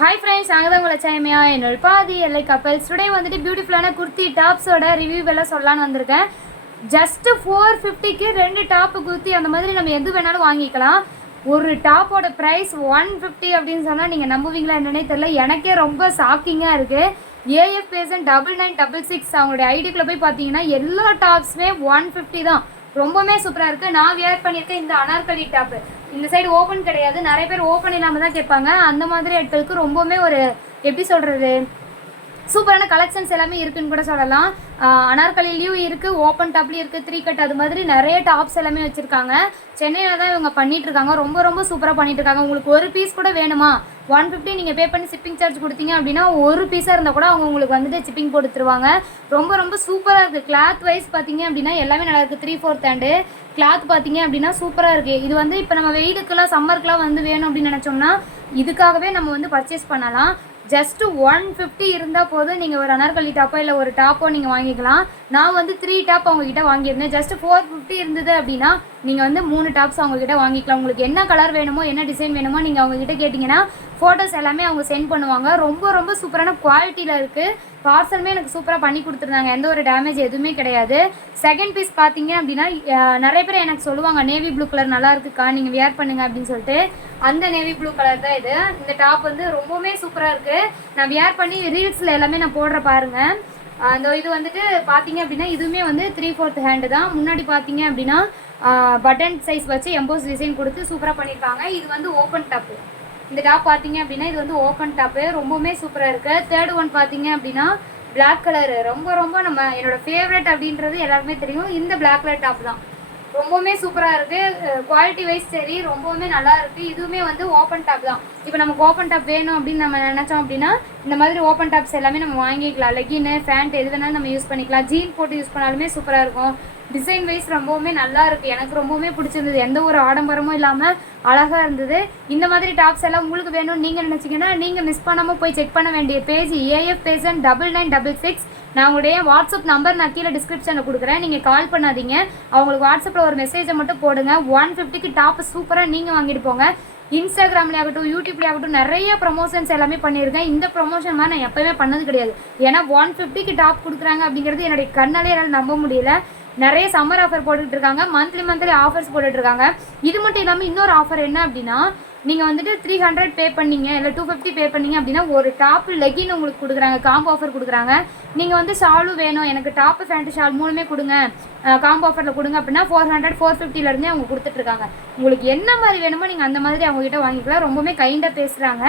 Hi friends, நாங்கள் தான் உங்களை சேமையா என்னோட பாதி எல்லை கப்பல்ஸ். டுடே வந்துட்டு பியூட்டிஃபுல்லான குர்த்தி டாப்ஸோட ரிவ்யூ எல்லாம் சொல்லலான்னு வந்திருக்கேன். ஜஸ்ட்டு 450க்கு 2 டாப்பு குர்த்தி அந்த மாதிரி நம்ம எது வேணாலும் வாங்கிக்கலாம். ஒரு டாப்போட ப்ரைஸ் 150 அப்படின்னு சொன்னால் நீங்கள் நம்புவீங்களா என்னன்னே தெரியல. எனக்கே ரொம்ப ஷாக்கிங்காக இருக்குது. ஏஎஃப் பேசன் 9966 அவங்களுடைய ஐடிக்குள்ளே போய் பார்த்தீங்கன்னா எல்லா டாப்ஸுமே 150 தான். ரொம்பவுமே சூப்பராக இருக்குது. நான் வியர் பண்ணியிருக்கேன் இந்த அனார்கலி டாப்பு. இந்த சைடு ஓப்பன் கிடையாது, நிறைய பேர் ஓப்பன் இல்லாமல் தான் கேட்பாங்க. அந்த மாதிரி இடத்துக்கு ரொம்பவுமே ஒரு எப்படி சொல்கிறது, சூப்பரான கலெக்ஷன்ஸ் எல்லாமே இருக்குதுன்னு கூட சொல்லலாம். அனார்கலிலையும் இருக்குது, ஓப்பன் டாப்லேயும் இருக்குது, 3 கட் அது மாதிரி நிறைய டாப்ஸ் எல்லாமே வச்சுருக்காங்க. சென்னையில் தான் இவங்க பண்ணிகிட்ருக்காங்க. ரொம்ப ரொம்ப சூப்பராக பண்ணிகிட்ருக்காங்க. உங்களுக்கு ஒரு பீஸ் கூட வேணுமா 150 நீங்கள் பே பண்ணி ஷிப்பிங் சார்ஜ் கொடுத்தீங்க அப்படின்னா ஒரு பீஸாக இருந்தால் கூட அவங்க உங்களுக்கு வந்துட்டு ஷிப்பிங் கொடுத்துருவாங்க. ரொம்ப ரொம்ப சூப்பராக இருக்குது. கிளாத் வைஸ் பார்த்தீங்க அப்படின்னா எல்லாமே நல்லா இருக்குது. 3/4 ஹேண்டு கிளாத் பார்த்தீங்க அப்படின்னா சூப்பராக இருக்குது. இது வந்து இப்போ நம்ம வெயிலுக்கெல்லாம் சம்மருக்குலாம் வந்து வேணும் அப்படின்னு நினச்சோம்னா இதுக்காகவே நம்ம வந்து பர்ச்சேஸ் பண்ணலாம். ஜஸ்ட்டு 150 இருந்தால் போதும். நீங்கள் ஒரு அனார்கலி டாப்போ இல்லை ஒரு டாப்போ நீங்கள் வாங்கிக்கலாம். நான் வந்து 3 டாப் அவங்கக்கிட்ட வாங்கியிருந்தேன். ஜஸ்ட்டு 450 இருந்தது அப்படின்னா நீங்கள் வந்து 3 டாப்ஸ் அவங்கக்கிட்ட வாங்கிக்கலாம். உங்களுக்கு என்ன கலர் வேணுமோ என்ன டிசைன் வேணுமோ நீங்கள் அவங்கக்கிட்ட கேட்டிங்கன்னா ஃபோட்டோஸ் எல்லாமே அவங்க சென்ட் பண்ணுவாங்க. ரொம்ப ரொம்ப சூப்பரான குவாலிட்டியில் இருக்குது. பார்சலுமே எனக்கு சூப்பராக பண்ணி கொடுத்துருந்தாங்க. எந்த ஒரு டேமேஜ் எதுவுமே கிடையாது. செகண்ட் பீஸ் பார்த்தீங்க அப்படின்னா நிறைய பேர் எனக்கு சொல்லுவாங்க நேவி ப்ளூ கலர் நல்லா இருக்குக்கா, நீங்கள் வியர் பண்ணுங்க அப்படின்னு சொல்லிட்டு. அந்த நேவி ப்ளூ கலர் தான் இது. இந்த டாப் வந்து ரொம்பவுமே சூப்பராக இருக்குது. நான் வியர் பண்ணி ரீல்ஸில் எல்லாமே நான் போடுற பாருங்கள். அந்த இது வந்துட்டு பார்த்தீங்க அப்படின்னா இதுவுமே வந்து 3/4 ஹேண்டு தான். முன்னாடி பார்த்தீங்க அப்படின்னா பட்டன் சைஸ் வச்சு எம்போஸ் டிசைன் கொடுத்து சூப்பராக பண்ணியிருக்காங்க. இது வந்து ஓப்பன் டாப்பு. இந்த டாப் பார்த்தீங்க அப்படின்னா இது வந்து ஓப்பன் டாப்பு. ரொம்பவுமே சூப்பராக இருக்குது. தேர்ட் ஒன் பார்த்தீங்க அப்படின்னா பிளாக் கலரு. ரொம்ப ரொம்ப என்னோடய ஃபேவரட் அப்படின்றது எல்லாருமே தெரியும். இந்த பிளாக் கலர் டாப் தான். ரொம்பவுமே சூப்பராக இருக்குது. குவாலிட்டி வைஸ் சரி, ரொம்பவுமே நல்லா இருக்குது. இதுவுமே வந்து ஓப்பன் டாப் தான். இப்போ நமக்கு ஓப்பன் டாப் வேணும் அப்படின்னு நம்ம நினச்சோம் அப்படின்னா இந்த மாதிரி ஓப்பன் டாப்ஸ் எல்லாமே நம்ம வாங்கிக்கலாம். லெகின்னு ஃபேண்ட் எது வேணாலும் நம்ம யூஸ் பண்ணிக்கலாம். ஜீன் போட்டு யூஸ் பண்ணாலுமே சூப்பராக இருக்கும். டிசைன் வைஸ் ரொம்பவுமே நல்லா இருக்குது. எனக்கு ரொம்பவுமே பிடிச்சிருந்தது. எந்த ஒரு ஆடம்பரமும் இல்லாமல் அழகாக இருந்தது. இந்த மாதிரி டாப்ஸ் எல்லாம் உங்களுக்கு வேணும்னு நீங்கள் நினச்சிங்கன்னா நீங்கள் மிஸ் பண்ணாமல் போய் செக் பண்ண வேண்டிய பேஜ் ஏஎஃப் பேசன் 9966. நான் உங்களுடைய வாட்ஸ்அப் நம்பர் நான் கீழே டிஸ்கிரிப்ஷனில் கொடுக்குறேன். நீங்கள் கால் பண்ணாதீங்க, அவங்களுக்கு வாட்ஸ்அப்பில் ஒரு மெசேஜை மட்டும் போடுங்க. 150க்கு டாப்பு சூப்பராக நீங்கள் வாங்கிட்டு போங்க. இன்ஸ்டாகிராம்லேயே ஆகட்டும் யூடியூப்லேயே ஆகட்டும் நிறைய ப்ரொமோஷன்ஸ் எல்லாமே பண்ணியிருக்கேன். இந்த ப்ரொமோஷன் மாதிரி நான் எப்போவுமே பண்ணது கிடையாது. ஏன்னா 150க்கு டாப் கொடுக்குறாங்க அப்படிங்கிறது என்னுடைய கண்ணாலே என்னால் நம்ப முடியல. நிறைய சம்மர் ஆஃபர் போட்டுக்கிட்டு இருக்காங்க, மந்த்லி ஆஃபர்ஸ் போட்டுட்ருக்காங்க. இது மட்டும் இல்லாமல் இன்னொரு ஆஃபர் என்ன அப்படின்னா நீங்கள் வந்துட்டு 300 பே பண்ணீங்க இல்லை 250 பே பண்ணீங்க அப்படின்னா ஒரு டாப்பு லெகின் உங்களுக்கு கொடுக்குறாங்க. காம்போ ஆஃபர் கொடுக்குறாங்க. நீங்கள் வந்து ஷாலும் வேணும், எனக்கு டாப்பு ஃபேண்ட்டு ஷால் 3மே கொடுங்க, காம்போ ஆஃபரில் கொடுங்க அப்படின்னா 400 450லேருந்தே அவங்க கொடுத்துட்ருக்காங்க. உங்களுக்கு என்ன மாதிரி வேணுமோ நீங்கள் அந்த மாதிரி அவங்ககிட்ட வாங்கிக்கலாம். ரொம்பவுமே கைண்டாக பேசுகிறாங்க,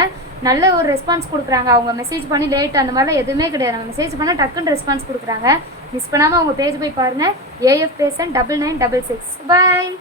நல்ல ஒரு ரெஸ்பான்ஸ் கொடுக்குறாங்க. அவங்க மெசேஜ் பண்ணி லேட் அந்த மாதிரிலாம் எதுவுமே கிடையாது. நம்ம மெசேஜ் பண்ணால் டக்குன்னு ரெஸ்பான்ஸ் கொடுக்குறாங்க. மிஸ் பண்ணாமல் அவங்க பேஜ் போய் பாருங்கள். A F fashion 9966. பாய்.